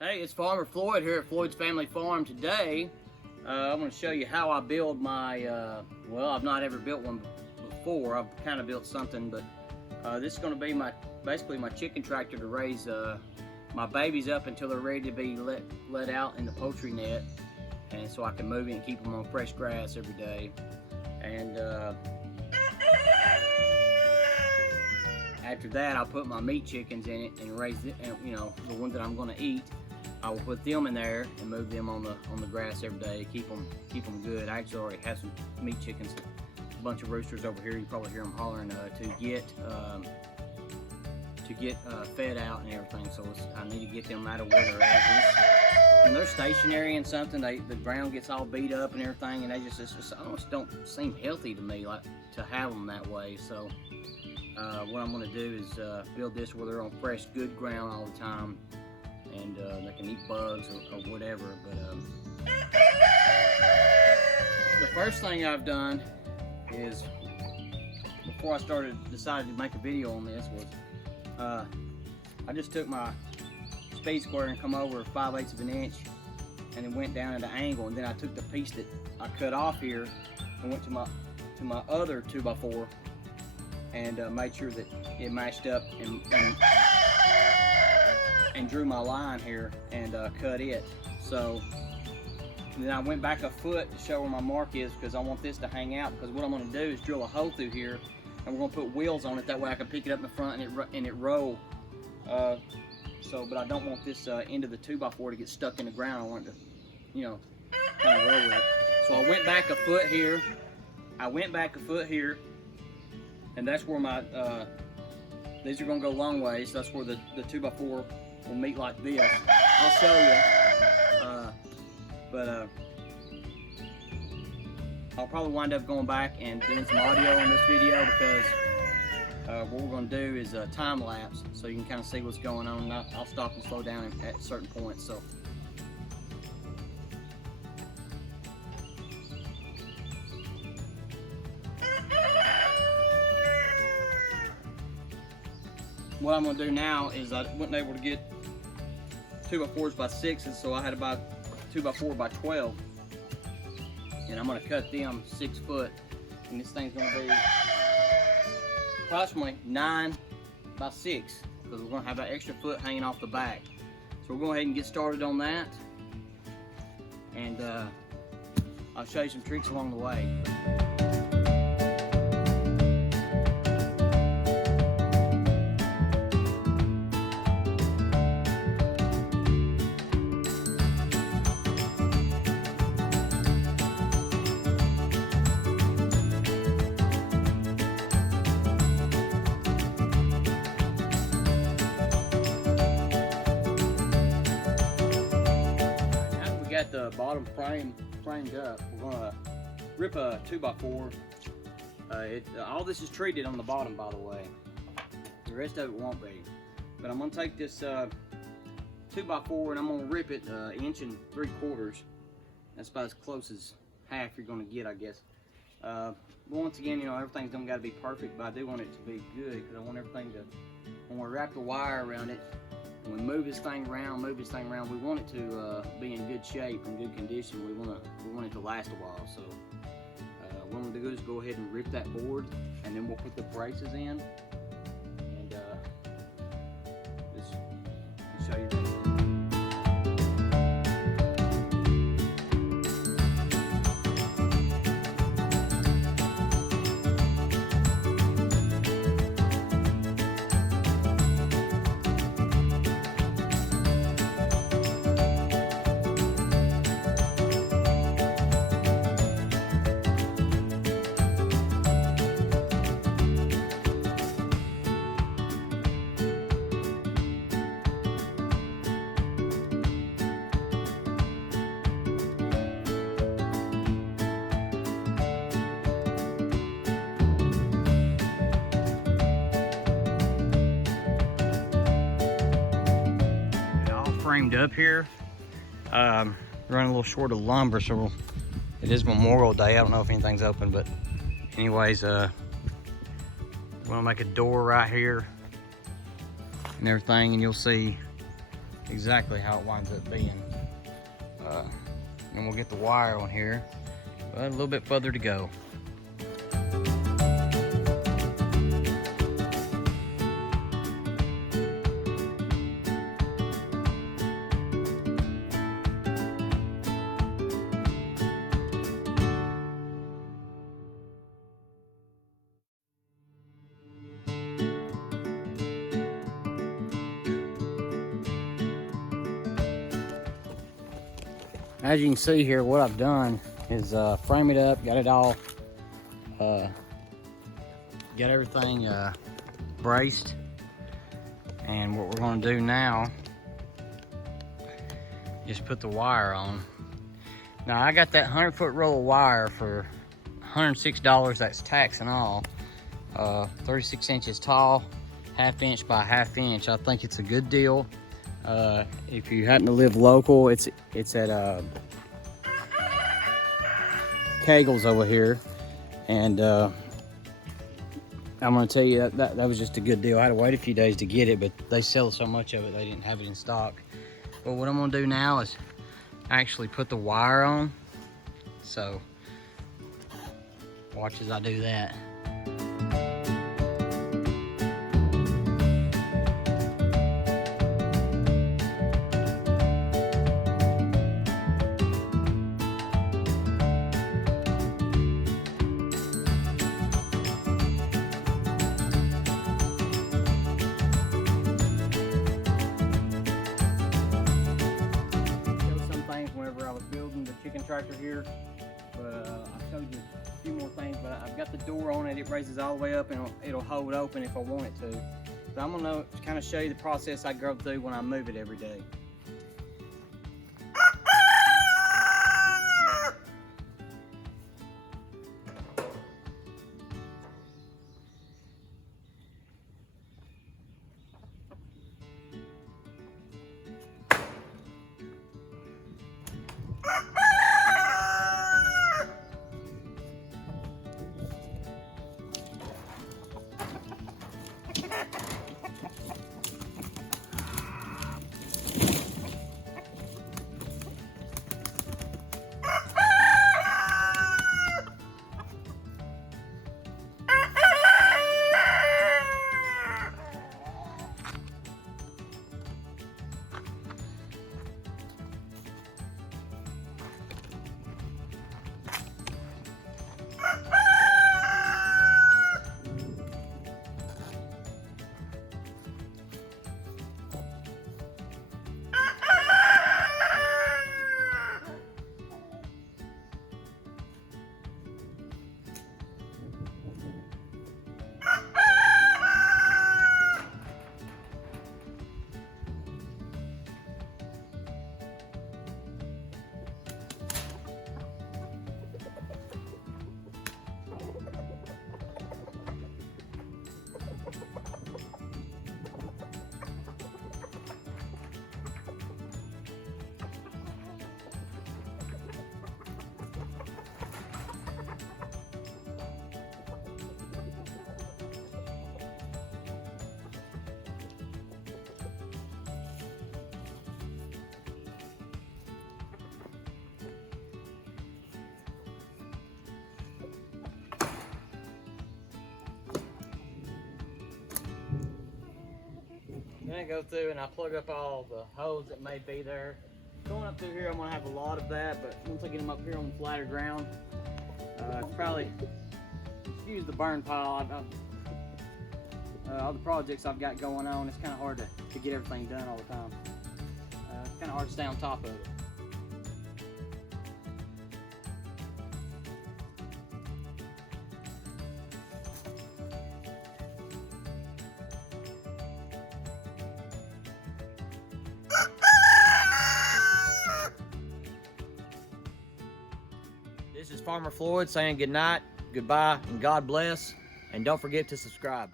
Hey, it's Farmer Floyd here at Floyd's Family Farm. Today, I'm going to show you how I build my, well, I've not ever built one before. I've kind of built something, but this is going to be basically my chicken tractor to raise my babies up until they're ready to be let out in the poultry net, and so I can move in and keep them on fresh grass every day. And after that, I'll put my meat chickens in it and raise it, and you know, the ones that I'm going to eat. I will put them in there and move them on the grass every day. Keep them good. I actually already have some meat chickens, a bunch of roosters over here. You probably hear them hollering to get fed out and everything. So I need to get them out of where they're at. When they're stationary and something, the ground gets all beat up and everything, and they just almost don't seem healthy to me, like to have them that way. So what I'm going to do is build this where they're on fresh, good ground all the time. And they can eat bugs or whatever. But the first thing I've done is, before I decided to make a video on this, was I just took my speed square and come over 5/8 of an inch, and then went down at an angle, and then I took the piece that I cut off here and went to my other 2x4 and made sure that it matched up and drew my line here and cut it. So then I went back a foot to show where my mark is, because I want this to hang out, because what I'm going to do is drill a hole through here, and we're going to put wheels on it, that way I can pick it up in the front and it roll. But I don't want this end of the 2x4 to get stuck in the ground. I want it to, you know, kind of roll with it. So I went back a foot here, and that's where my these are going to go long ways. That's where the 2x4 will meet like this. I'll show you, but I'll probably wind up going back and doing some audio on this video, because what we're going to do is time lapse, so you can kind of see what's going on. And I'll stop and slow down at certain points. So what I'm going to do now is, I wasn't able to get 2x4s by 6s, so I had to buy 2x4 by 12, and I'm going to cut them 6 foot, and this thing's going to be approximately 9 by 6, because we're going to have that extra foot hanging off the back. So we'll go ahead and get started on that, and I'll show you some tricks along the way. Got the bottom framed up. We're gonna rip a 2x4. All this is treated on the bottom, by the way. The rest of it won't be. But I'm gonna take this 2x4 and I'm gonna rip it 1 3/4 inches. That's about as close as half you're gonna get, I guess. Once again, you know, everything's don't gotta be perfect, but I do want it to be good, because I want everything to, when we wrap the wire around it, when we move this thing around, we want it to be in good shape and good condition. We want it to last a while. So what I'm gonna do is go ahead and rip that board, and then we'll put the braces in, and just show you that. Framed up here. Running a little short of lumber, so it is Memorial Day. I don't know if anything's open, but anyways, we're gonna make a door right here and everything, and you'll see exactly how it winds up being. And we'll get the wire on here, but a little bit further to go. As you can see here, what I've done is frame it up, got it all, got everything braced. And what we're gonna do now is put the wire on. Now I got that 100-foot roll of wire for $106, that's tax and all. 36 inches tall, 1/2 inch by 1/2 inch. I think it's a good deal. If you happen to live local, it's at Kegel's over here, and I'm gonna tell you that was just a good deal. I had to wait a few days to get it, but they sell so much of it they didn't have it in stock. But what I'm gonna do now is actually put the wire on. So watch as I do that. Tractor here, but I've showed you a few more things, but I've got the door on it. It raises all the way up and it'll hold open if I want it to. So I'm gonna kind of show you the process I go through when I move it every day. Then I go through and I plug up all the holes that may be there. Going up through here, I'm gonna have a lot of that, but once I get them up here on the flatter ground, it's probably, excuse the burn pile, all the projects I've got going on, it's kind of hard to get everything done all the time. It's kind of hard to stay on top of it. This is Farmer Floyd saying good night, goodbye, and God bless. And don't forget to subscribe.